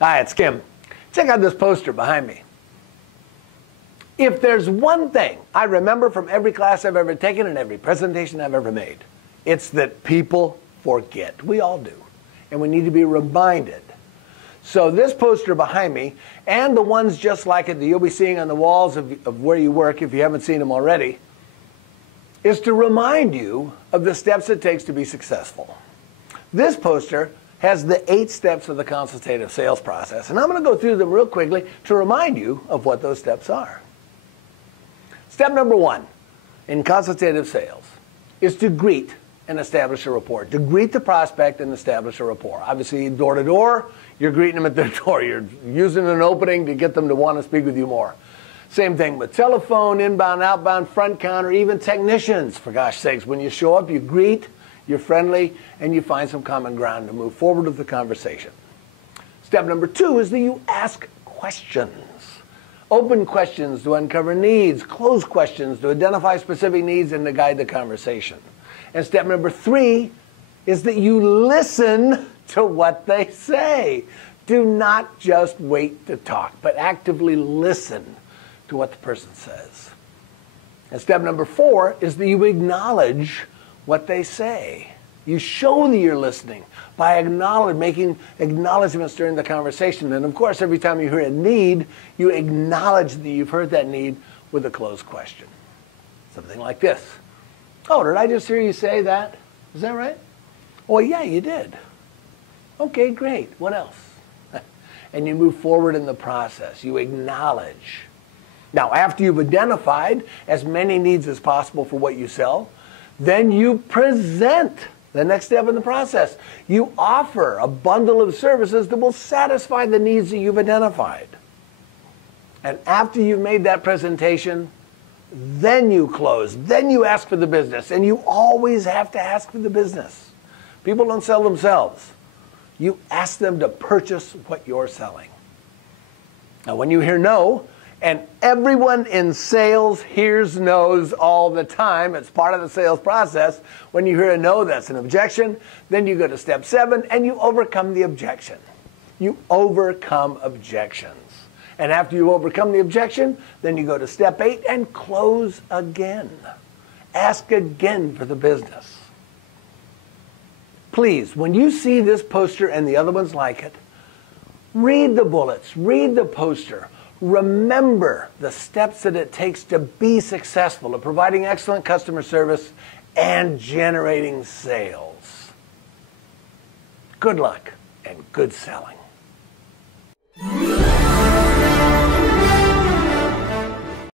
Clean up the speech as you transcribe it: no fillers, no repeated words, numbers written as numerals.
Hi, it's Kim. Check out this poster behind me. If there's one thing I remember from every class I've ever taken and every presentation I've ever made, it's that people forget. We all do. And we need to be reminded. So this poster behind me, and the ones just like it that you'll be seeing on the walls of where you work if you haven't seen them already, is to remind you of the steps it takes to be successful. This poster has the 8 steps of the consultative sales process, and I'm going to go through them real quickly to remind you of what those steps are. Step number 1 in consultative sales is to greet and establish a rapport. To greet the prospect and establish a rapport. Obviously, door to door, you're greeting them at their door. You're using an opening to get them to want to speak with you more. Same thing with telephone, inbound, outbound, front counter, even technicians, for gosh sakes. When you show up, you greet, you're friendly, and you find some common ground to move forward with the conversation. Step number 2 is that you ask questions. Open questions to uncover needs, closed questions to identify specific needs and to guide the conversation. And step number 3 is that you listen to what they say. Do not just wait to talk, but actively listen to what the person says. And step number 4 is that you acknowledge what they say. You show that you're listening by making acknowledgments during the conversation. And of course, every time you hear a need, you acknowledge that you've heard that need with a closed question. Something like this. Oh, did I just hear you say that? Is that right? Oh, yeah, you did. Okay, great. What else? And you move forward in the process. You acknowledge. Now, after you've identified as many needs as possible for what you sell, then you present the next step in the process. You offer a bundle of services that will satisfy the needs that you've identified. And after you've made that presentation, then you close. Then you ask for the business. And you always have to ask for the business. People don't sell themselves. You ask them to purchase what you're selling. Now, when you hear no, and everyone in sales hears no's all the time. It's part of the sales process. When you hear a no, that's an objection. Then you go to step 7 and you overcome the objection. You overcome objections. And after you overcome the objection, then you go to step 8 and close again. Ask again for the business. Please, when you see this poster and the other ones like it, read the bullets, read the poster. Remember the steps that it takes to be successful at providing excellent customer service and generating sales. Good luck and good selling.